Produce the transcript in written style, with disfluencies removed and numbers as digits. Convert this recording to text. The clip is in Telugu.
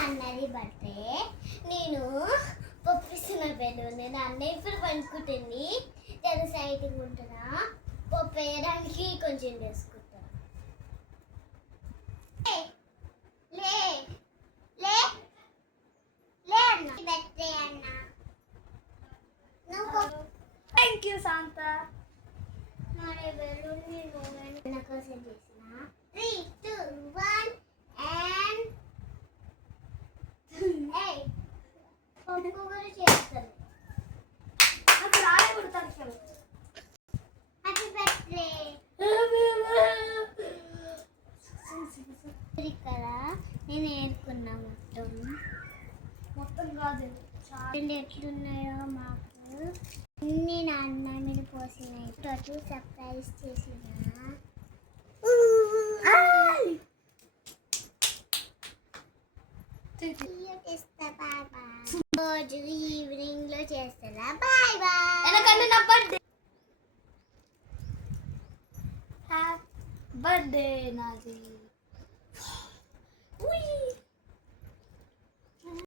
నాన్నది బర్త్డే. నేను పప్పిస్తున్న బెలూన్ నాన్న ఇప్పుడు పండుకుంటుంది. నేను సైడ్కి ఉంటున్నా. పప్పు వేయడానికి కొంచెం వేసుకుంటాను. లే లే లే అన్న బర్త్డే అన్న. థ్యాంక్ యూ శాంత. మరి బెలూన్ నా కోసం చేసిన 3, 2, 1 and hey పప్పు కూడా చేస్తాను. నాకు రాలే కొడతాను సార్. Happy birthday. ఇక్కడ నేను ఏరుకున్నా మొత్తం కాదు ఎట్లున్నాయో మాకు అన్ని నాన్న మీద పోసినాయి. ప్రతి సర్ప్రైజ్ చేసిన రోజు ఈవినింగ్ లో చేస్తా. Bye bye. ఎందుకంటే నా బర్త్డే నాది.